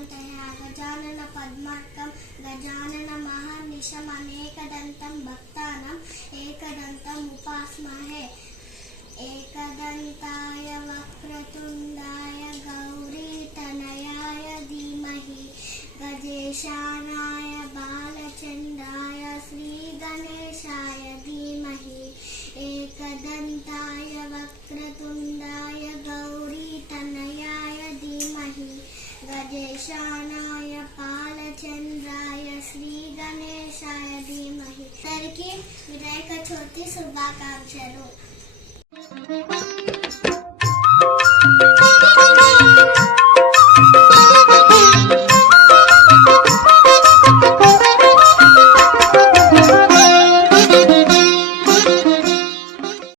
गजानन पद्मार्कं गजानन महानिशम् अनेकदन्तं भक्तानाम् एकदन्तम् उपास्महे। एकदन्ताय वक्रतुण्डाय गौरीतनयाय धीमहि गजेशानाय बालचन्द्राय श्रीगणेशाय धीमहि। एकदन्ताय वक्रतुण्डाय गौरीतनयाय धीमहि गजेशानाय बालचन्द्राय श्रीगणेशाय धीमहि। అందరికీ వినాయక చవితి శుభాకాంక్షలు।